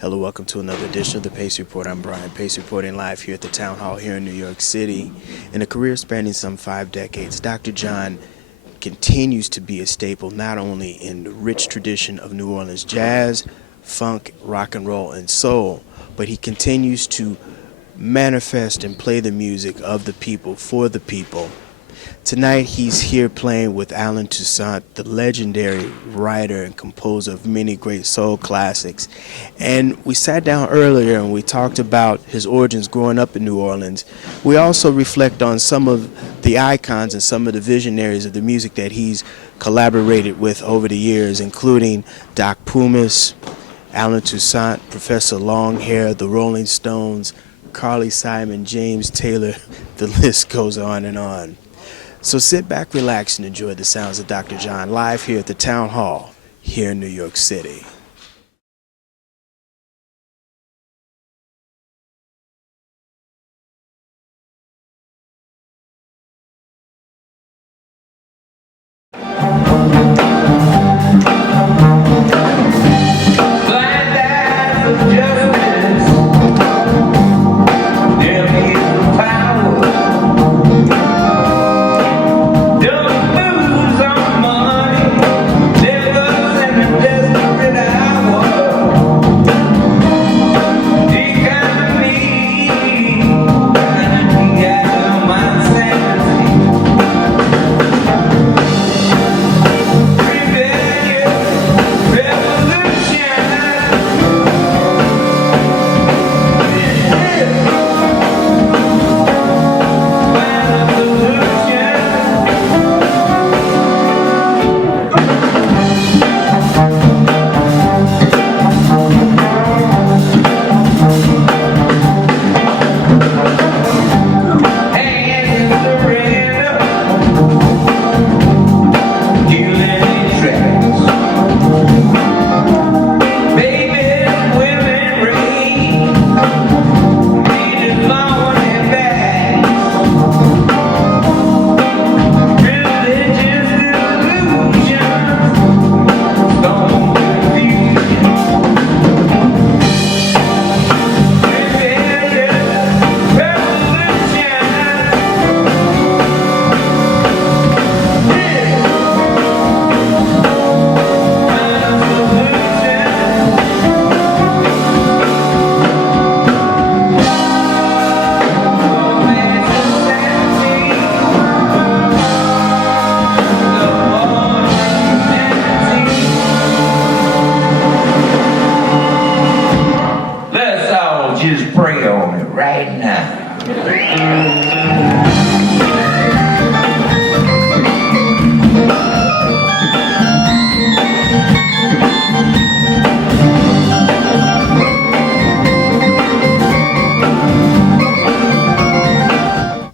Hello, welcome to another edition of the Pace Report. I'm Brian Pace, reporting live here at the Town Hall here in New York City. In a career spanning some 5 decades, Dr. John continues to be a staple not only in the rich tradition of New Orleans jazz, funk, rock and roll, and soul, but he continues to manifest and play the music of the people for the people. Tonight he's here playing with Alan Toussaint, the legendary writer and composer of many great soul classics. And we sat down earlier and we talked about his origins growing up in New Orleans. We also reflect on some of the icons and some of the visionaries of the music that he's collaborated with over the years, including Doc Pumis, Alan Toussaint, Professor Longhair, the Rolling Stones, Carly Simon, James Taylor, the list goes on and on. So sit back, relax, and enjoy the sounds of Dr. John live here at the Town Hall here in New York City.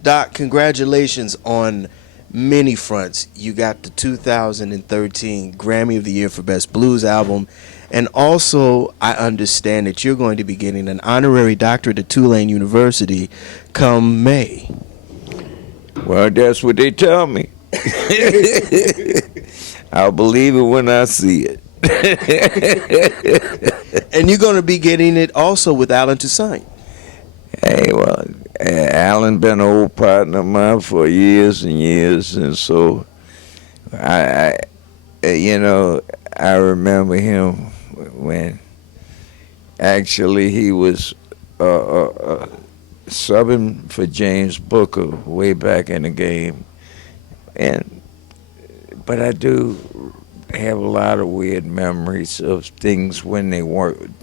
Doc, congratulations on many fronts. You got the 2013 Grammy of the Year for Best Blues Album, and also I understand that you're going to be getting an honorary doctorate at Tulane University come May. Well, that's what they tell me. I'll believe it when I see it. And you're going to be getting it also with Alan Toussaint. Hey, well, Alan been an old partner of mine for years and years, and so I remember him when actually he was subbing for James Booker way back in the game, but I do have a lot of weird memories of things when they weren't.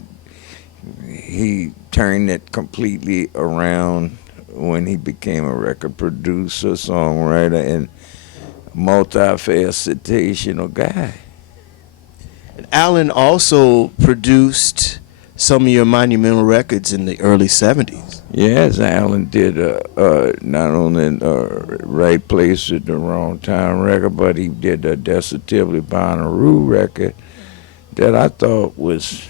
He turned it completely around when he became a record producer, songwriter, and multifacetational guy. And Alan also produced some of your monumental records in the early 70s. Yes, Alan did not only Right Place at the Wrong Time record, but he did a Desertively Bonnaroo record that I thought was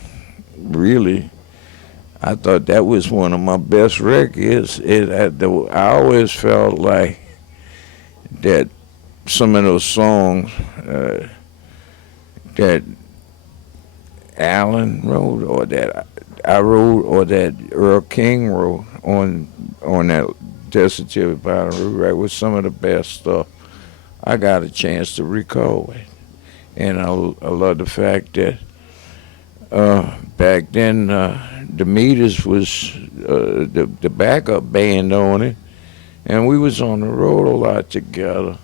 really, I thought that was one of my best records. I always felt like that some of those songs that Alan wrote or that I wrote or that Earl King wrote on that Destitute by the Root Rack was some of the best stuff I got a chance to record. And I love the fact that back then the Meters was the backup band on it, and we was on the road a lot together,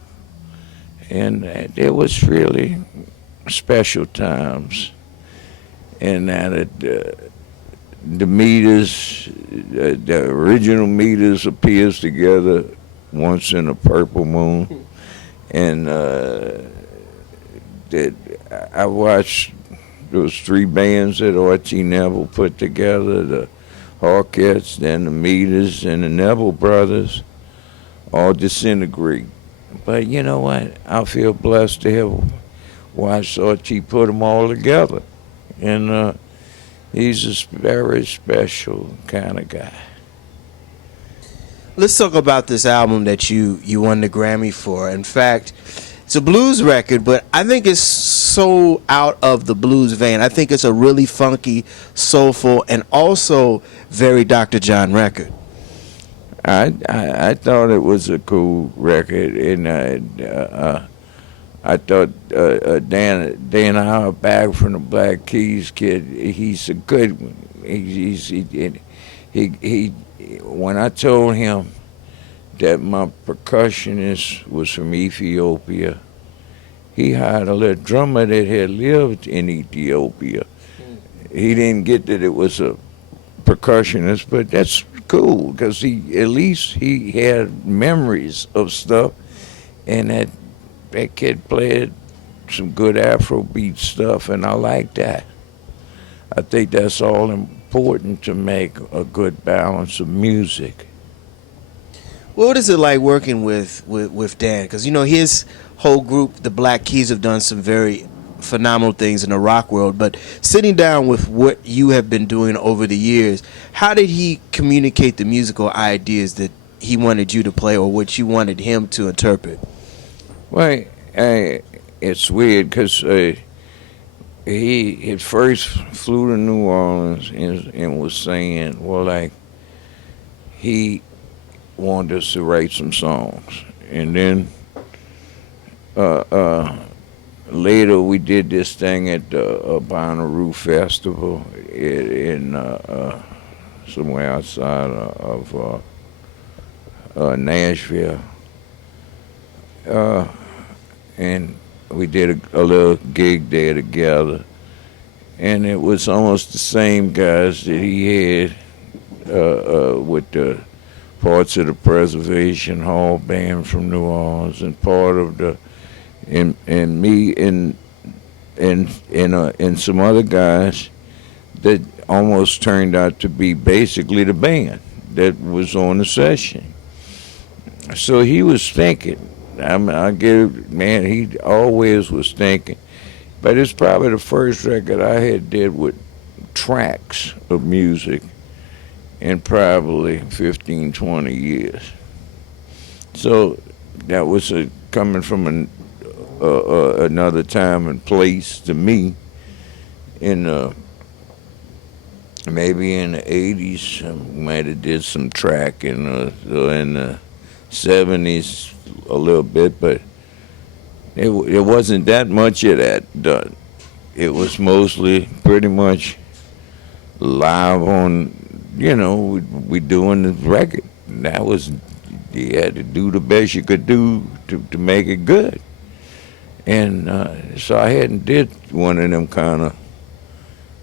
and it was really special times. And that the Meters, the original Meters appears together once in a purple moon, and that I watched those three bands that Archie Neville put together, the Hawkettes, then the Meters, and the Neville brothers, all disintegrate. But you know what? I feel blessed to have watched Archie put them all together. And he's a very special kind of guy. Let's talk about this album that you won the Grammy for. In fact, it's a blues record, but I think it's so out of the blues vein. I think it's a really funky, soulful, and also very Dr. John record. I thought it was a cool record, and I thought Dan Auerbach from the Black Keys Kid, he's a good one. He when I told him that my percussionist was from Ethiopia, he hired a little drummer that had lived in Ethiopia. He didn't get that it was a percussionist, but that's cool because at least he had memories of stuff, and that kid played some good Afrobeat stuff, and I like that. I think that's all important to make a good balance of music. What is it like working with Dan? Because, you know, his whole group, the Black Keys, have done some very phenomenal things in the rock world. But sitting down with what you have been doing over the years, how did he communicate the musical ideas that he wanted you to play or what you wanted him to interpret? Well, it's weird because he at first flew to New Orleans and was saying, well, like, he wanted us to write some songs. And then later we did this thing at the Bonnaroo Festival in somewhere outside of Nashville. And we did a little gig there together. And it was almost the same guys that he had with the parts of the Preservation Hall band from New Orleans and part of the and me and some other guys that almost turned out to be basically the band that was on the session. So he was thinking. I give man, he always was thinking. But it's probably the first record I had did with tracks of music in probably 15, 20 years. So that was coming from another time and place to me. In maybe in the 80s, I might have did some track in the 70s a little bit, but it wasn't that much of that done. It was mostly pretty much live on, you know, we doing the record. And that was, you had to do the best you could do to make it good. And so I hadn't did one of them kind of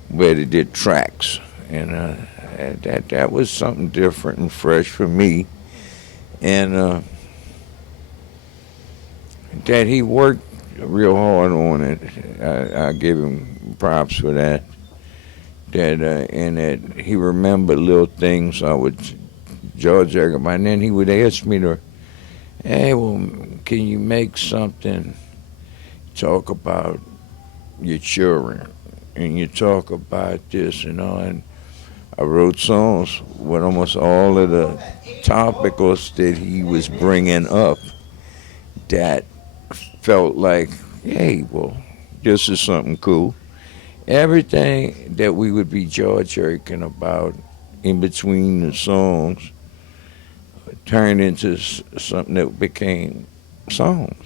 where they did tracks. And that was something different and fresh for me. And that he worked real hard on it. I give him props for that. And that he remembered little things I would judge about. And then he would ask me to, hey, well, can you make something, talk about your children, and you talk about this and all. And I wrote songs with almost all of the topicals that he was bringing up that felt like, hey, well, this is something cool. everything that we would be jaw jerking about in between the songs turned into something that became songs.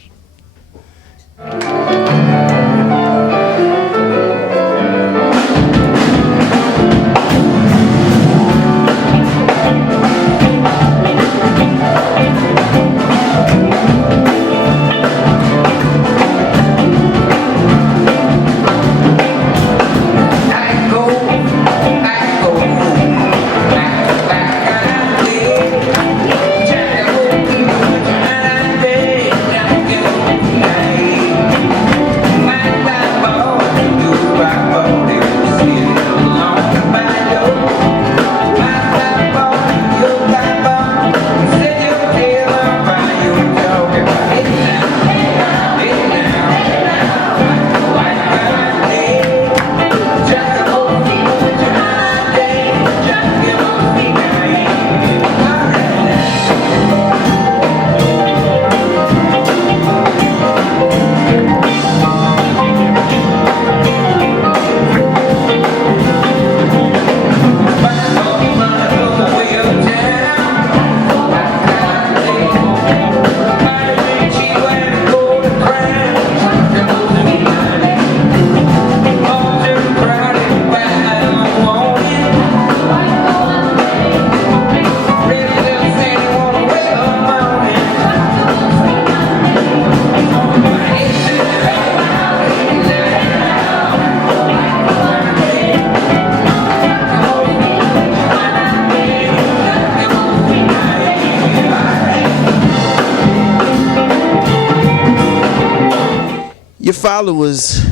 Your father was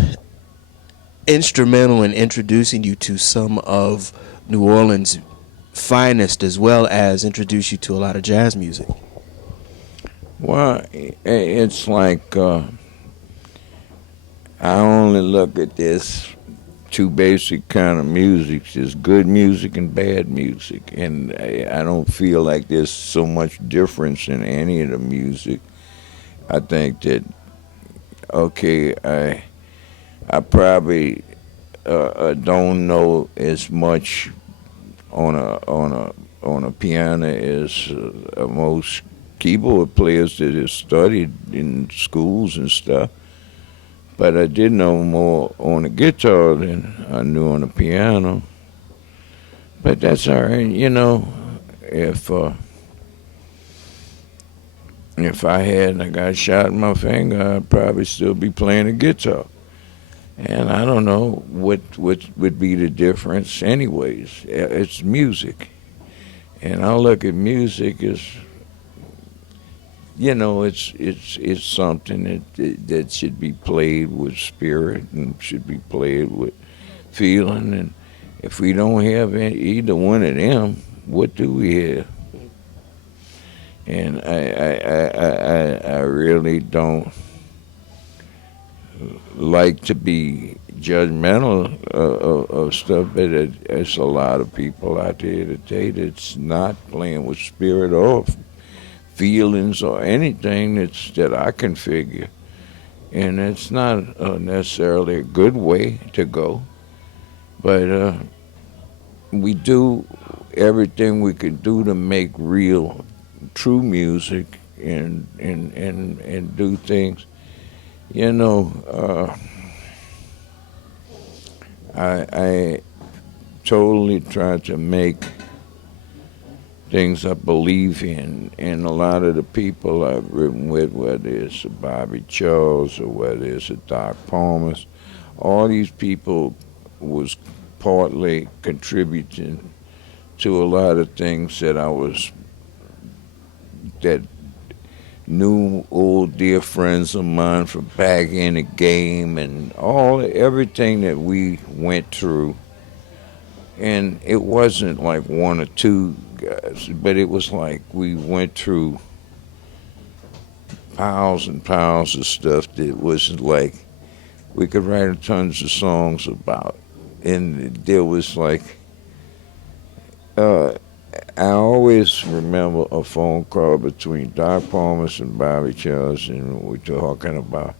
instrumental in introducing you to some of New Orleans' finest, as well as introduce you to a lot of jazz music. Well, it's like I only look at this two basic kind of music: there's good music and bad music, and I don't feel like there's so much difference in any of the music. I think that okay, I probably don't know as much on a piano as most keyboard players that have studied in schools and stuff. But I did know more on the guitar than I knew on the piano. But that's all right, you know. If I hadn't I got shot in my finger, I'd probably still be playing the guitar. And I don't know what would be the difference anyways. It's music. And I look at music as, you know, it's something that should be played with spirit and should be played with feeling. And if we don't have either one of them, what do we have? And I really don't like to be judgmental of stuff, but it's a lot of people out there today that's not playing with spirit or feelings or anything that I can figure. And it's not necessarily a good way to go, but we do everything we can do to make real, true music and do things. You know, I totally try to make things I believe in, and a lot of the people I've written with, whether it's a Bobby Charles or whether it's a Doc Palmer, all these people was partly contributing to a lot of things that new old dear friends of mine from back in the game, and everything that we went through. And it wasn't like one or two guys, but it was like we went through piles and piles of stuff that was like we could write tons of songs about. And there was like I always remember a phone call between Doc Palmer and Bobby Charles, and we were talking about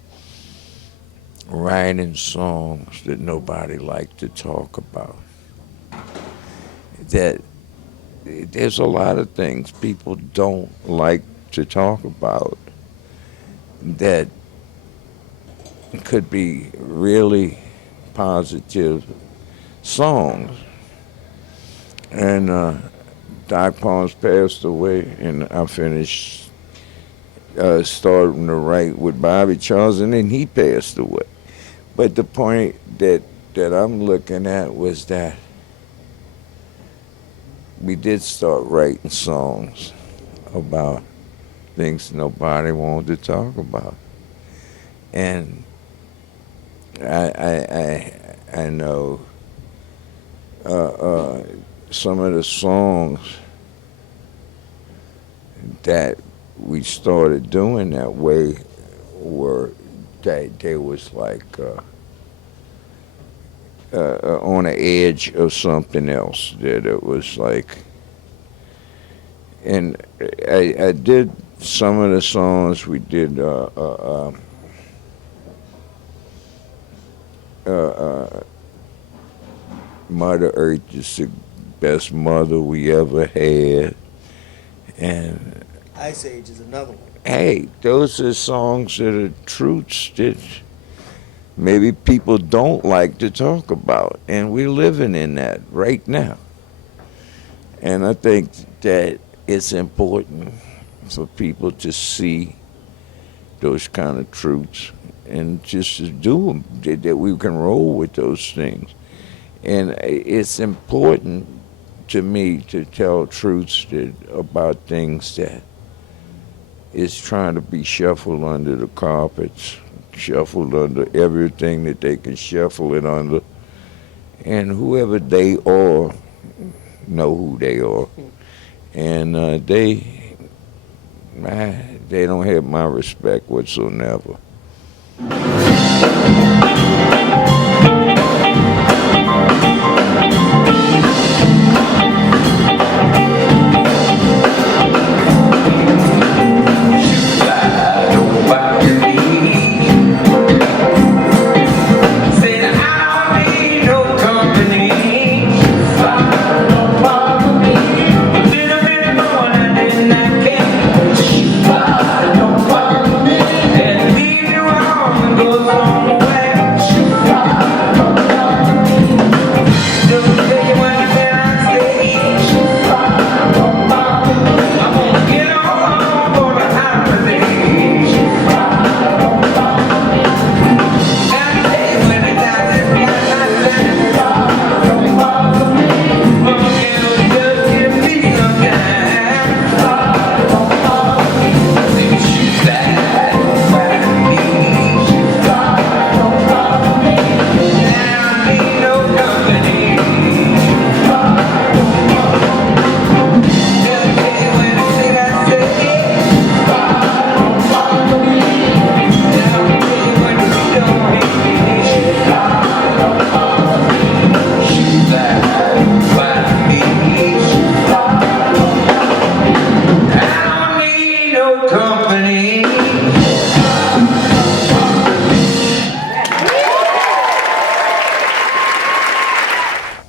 writing songs that nobody liked to talk about. That there's a lot of things people don't like to talk about that could be really positive songs. And Doc Pons passed away, and I finished starting to write with Bobby Charles, and then he passed away. But the point that I'm looking at was that we did start writing songs about things nobody wanted to talk about. And I know some of the songs that we started doing that way were that they was like on the edge of something else. That it was like, and I did some of the songs we did. Mother Earth is the best mother we ever had, and Ice Age is another one. hey, those are songs that are truths that maybe people don't like to talk about, and we're living in that right now. And I think that it's important for people to see those kind of truths and just to do them, that we can roll with those things. And it's important to me to tell truths about things that is trying to be shuffled under the carpets, shuffled under everything that they can shuffle it under. And whoever they are, know who they are. And they don't have my respect whatsoever.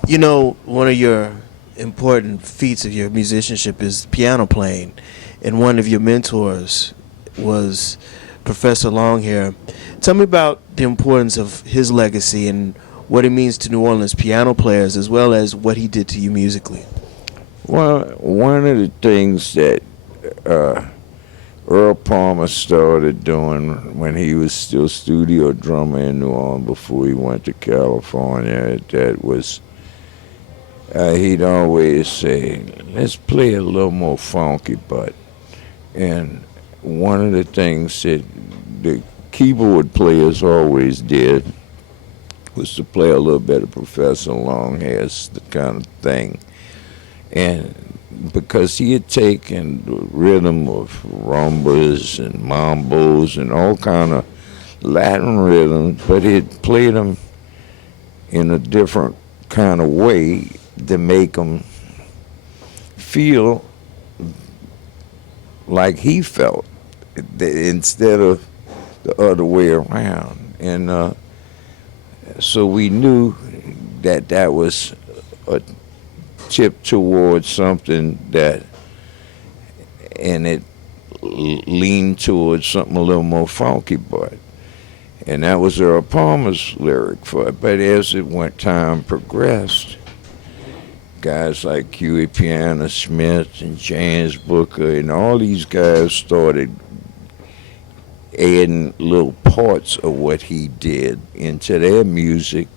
You know, one of your important feats of your musicianship is piano playing, and one of your mentors was Professor Longhair. Tell me about the importance of his legacy and what it means to New Orleans piano players, as well as what he did to you musically. Well, one of the things that Earl Palmer started doing when he was still studio drummer in New Orleans before he went to California, that was he'd always say, let's play a little more funky, but. And one of the things that the keyboard players always did was to play a little bit of Professor Longhair's the kind of thing. And because he had taken the rhythm of rumbas and mambos and all kind of Latin rhythms, but he'd played them in a different kind of way to make them feel like he felt instead of the other way around. And So we knew that that was a tip towards something that, and it leaned towards something a little more funky, and that was Earl Palmer's lyric for it. But as it went, time progressed, guys like Huey Piano Smith and James Booker and all these guys started adding little parts of what he did into their music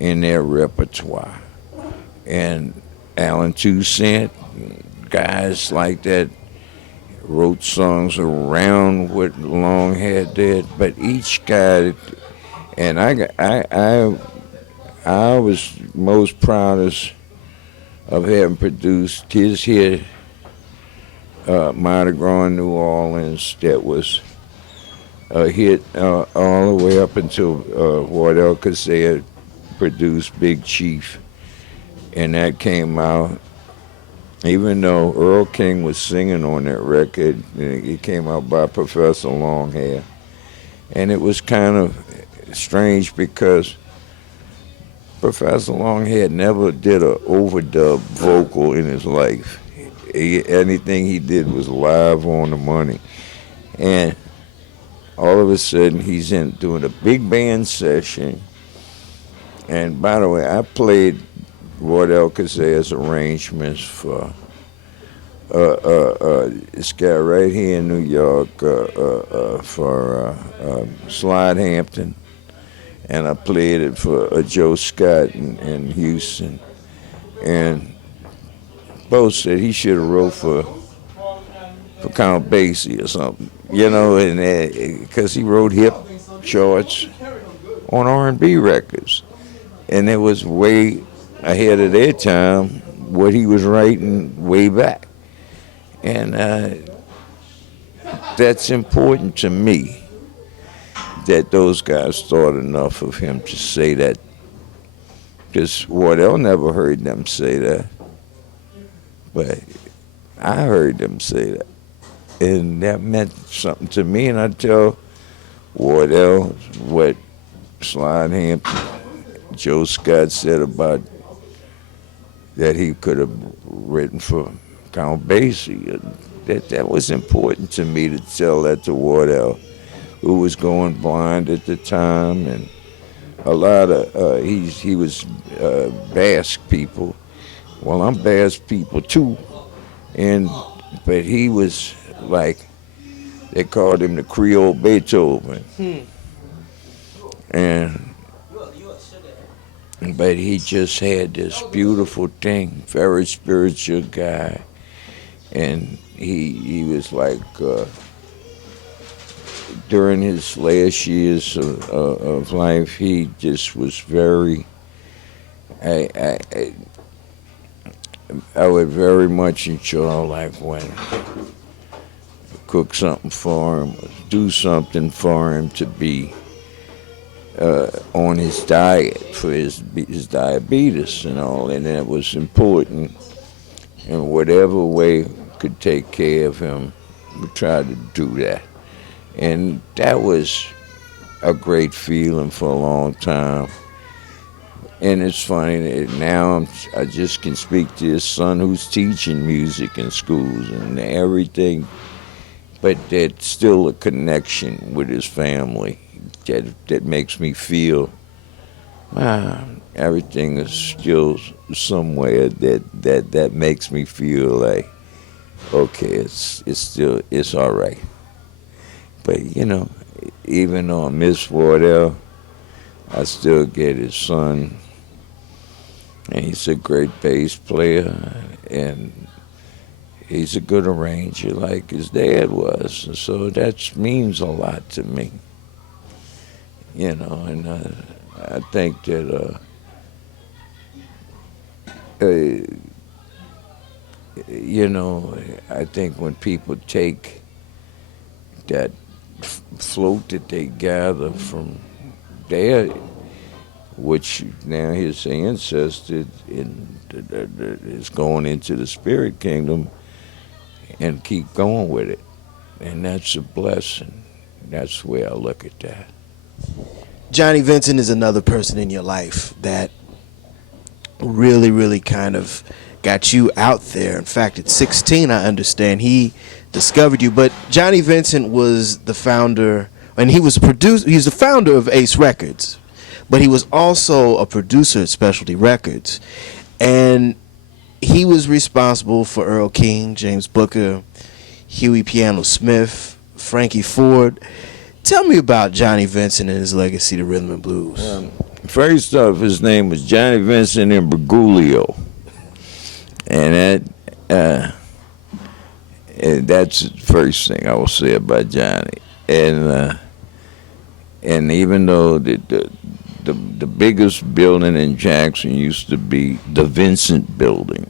and their repertoire. And Alan Toussaint, guys like that wrote songs around what Longhair did, but each guy, and I was most proudest of having produced his hit, Mardi Gras in New Orleans, that was a hit all the way up until Wardell Cassell produced Big Chief, and that came out. Even though Earl King was singing on that record, it came out by Professor Longhair. And it was kind of strange because Professor Longhair never did an overdub vocal in his life. Anything he did was live on the money. And all of a sudden, he's in doing a big band session. And by the way, I played Wardell Cassell's arrangements for this guy right here in New York for Slide Hampton, and I played it for Joe Scott in Houston, and both said he should have wrote for Count Basie or something, you know, and because he wrote hip charts on R&B records, and it was way ahead of their time what he was writing way back. And that's important to me, that those guys thought enough of him to say that, because Wardell never heard them say that, but I heard them say that, and that meant something to me. And I tell Wardell what Slide Hampton, Joe Scott said about that he could have written for Count Basie. That was important to me to tell that to Wardell, who was going blind at the time, and a lot of he was Basque people. Well, I'm Basque people too, but he was like, they called him the Creole Beethoven, but he just had this beautiful thing, very spiritual guy, and he was like, during his last years of life, he just was very, I would very much enjoy, like, when cook something for him, do something for him to be on his diet for his diabetes and all, and that was important. In whatever way could take care of him, we tried to do that. And that was a great feeling for a long time. And it's funny that now I just can speak to his son who's teaching music in schools and everything, but there's still a connection with his family that makes me feel everything is still somewhere that makes me feel like, okay, it's all right. But, you know, even though I miss Wardell, I still get his son, and he's a great bass player, and he's a good arranger like his dad was. So that means a lot to me, you know, and I think that, you know, I think when people take that float that they gather from there, which now his ancestor is going into the spirit kingdom, and keep going with it, and that's a blessing. That's the way I look at that. Johnny Vincent is another person in your life that really, really kind of got you out there. In fact, at 16, I understand he discovered you. But Johnny Vincent was the founder, and he was a producer. He was the founder of Ace Records, but he was also a producer at Specialty Records, and he was responsible for Earl King, James Booker, Huey Piano Smith, Frankie Ford. Tell me about Johnny Vincent and his legacy to rhythm and blues. First off, his name was Johnny Vincent Imbruglia, and that's the first thing I will say about Johnny. And even though the biggest building in Jackson used to be the Vincent Building,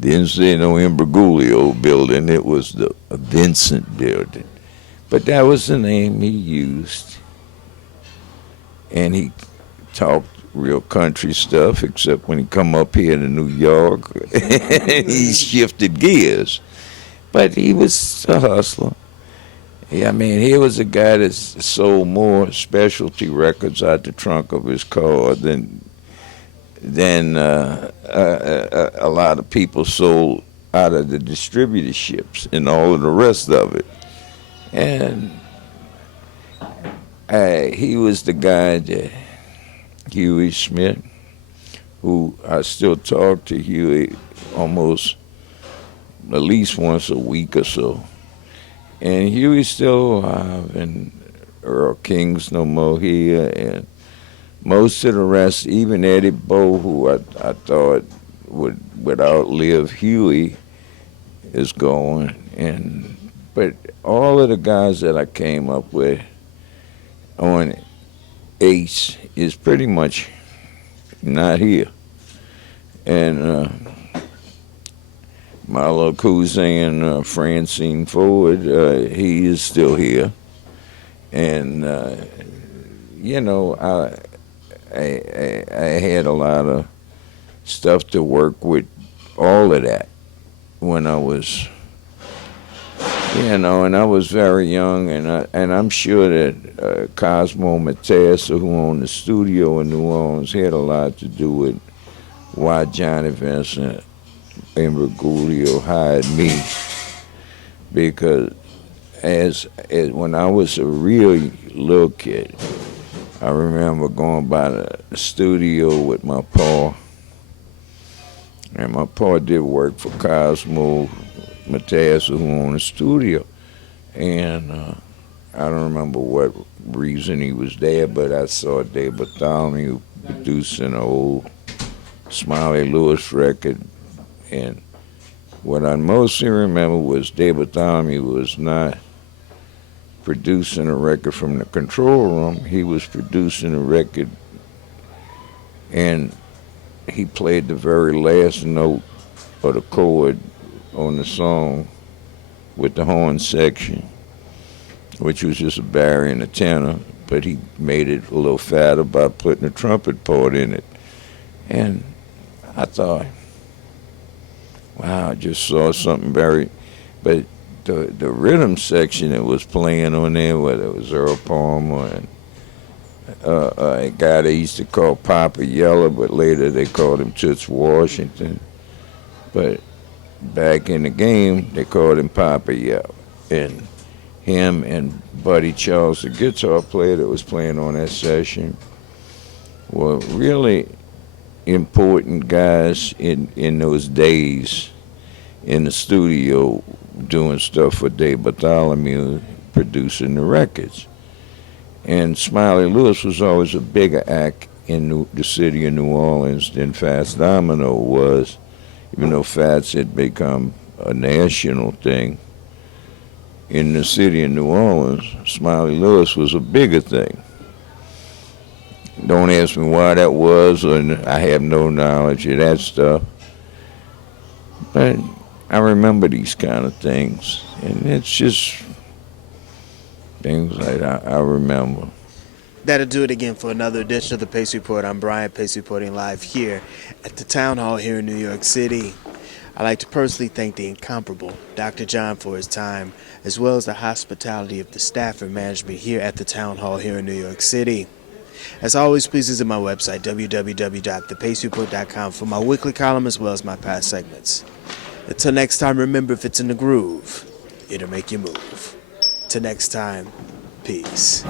didn't say no Imbruglia building, it was the Vincent Building. But that was the name he used. And he talked real country stuff, except when he come up here to New York, he shifted gears. But he was a hustler. Yeah, I mean, he was a guy that sold more specialty records out the trunk of his car than a lot of people sold out of the distributorships and all of the rest of it. And he was the guy that Huey Smith, who I still talk to Huey almost at least once a week or so. And Huey's still alive, and Earl King's no more here, and most of the rest, even Eddie Bo, who I thought would outlive Huey, is gone. But all of the guys that I came up with on Ace is pretty much not here. And my little cousin, Francine Ford, he is still here. And, you know, I had a lot of stuff to work with all of that when I was, you know, and I was very young, and I'm sure that Cosmo Matassa, who owned the studio in New Orleans, had a lot to do with why Johnny Vincent Imbruglia hired me, because as when I was a real little kid, I remember going by the studio with my pa, and my pa did work for Cosmo Matassa, who owned the studio, and I don't remember what reason he was there, but I saw Dave Bartholomew producing an old Smiley Lewis record, and what I mostly remember was Dave Bartholomew was not producing a record from the control room. He was producing a record, and he played the very last note of the chord on the song with the horn section, which was just a barry and a tenor, but he made it a little fatter by putting a trumpet part in it. And I thought, wow, I just saw something very, but the rhythm section that was playing on there, whether it was Earl Palmer and a guy they used to call Papa Yeller, but later they called him Toots Washington. But back in the game, they called him Papa Yeller. And him and Buddy Charles, the guitar player that was playing on that session, were really important guys in those days in the studio doing stuff for Dave Bartholomew, producing the records. And Smiley Lewis was always a bigger act in the city of New Orleans than Fats Domino was, even though Fats had become a national thing. In the city of New Orleans, Smiley Lewis was a bigger thing. Don't ask me why that was, and I have no knowledge of that stuff. But I remember these kind of things, and it's just things that I remember. That'll do it again for another edition of the Pace Report. I'm Brian, Pace reporting live here at the Town Hall here in New York City. I'd like to personally thank the incomparable Dr. John for his time, as well as the hospitality of the staff and management here at the Town Hall here in New York City. As always, please visit my website, www.thepacereport.com, for my weekly column as well as my past segments. Until next time, remember, if it's in the groove, it'll make you move. Till next time, peace.